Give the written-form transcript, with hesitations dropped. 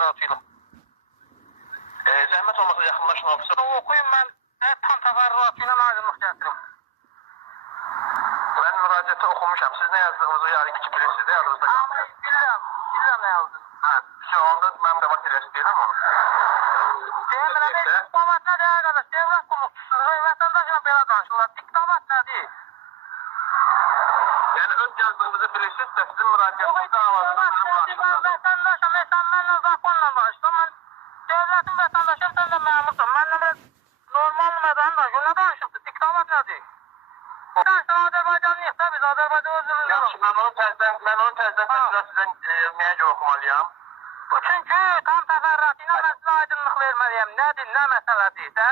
təfərrüatı ilə. Zəhmət olmasa yaxınlaşın ofisa. Oxuyun, mən tam təfərrüatı ilə aydınlıq gətirim. Mən müraciəti oxumuşam. Siz nə yazdığınızı yarın ki bilirsiniz də, yadınızda qalmır. Bilirəm nə yazdın. Hə, onda mən qabaq eləsi deyirəm onu. Deyəmirəm, diktamat nədir arkadaş? Devlet qulluqçusudur, vətəndaşla belə danışırlar. Diktamat nədir? Yəni öz yazdığınızı bilirsiniz də sizin müraciətinizdə avazınızı danışırsınız. Mən vətəndaşım, sən mənlə zakonla danışdın. Mən devlətin vətəndaşım, sən də məmursan. Mənlə belə normal mədəni danışır. Nə danışırsın? Diktamat nədir? Sən Azərbaycanlıyıq da, biz Azərbaycan özümüzdən. Yaxşı, mən onu təzdən sizə nəyə görə oxumalıyam? Çünki tam təfərrüatı ilə mən sizə aydınlıq verməliyəm. Nədir, nə məsələdir də?